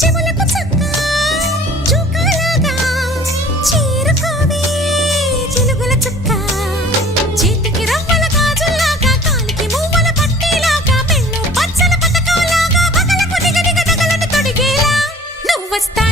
చెవులకు చక్క చుక్కలాగా చేరుకోవే చిలుగుల చుక్క చేతికి రవ్వల గాజుల్లాగా కాలికి మువ్వల పట్టీలాగా పెళ్ళు పచ్చల పతకంలాగా పగలకు దిగదిగ తగలను తొడిగేలా నువ్వు వస్తా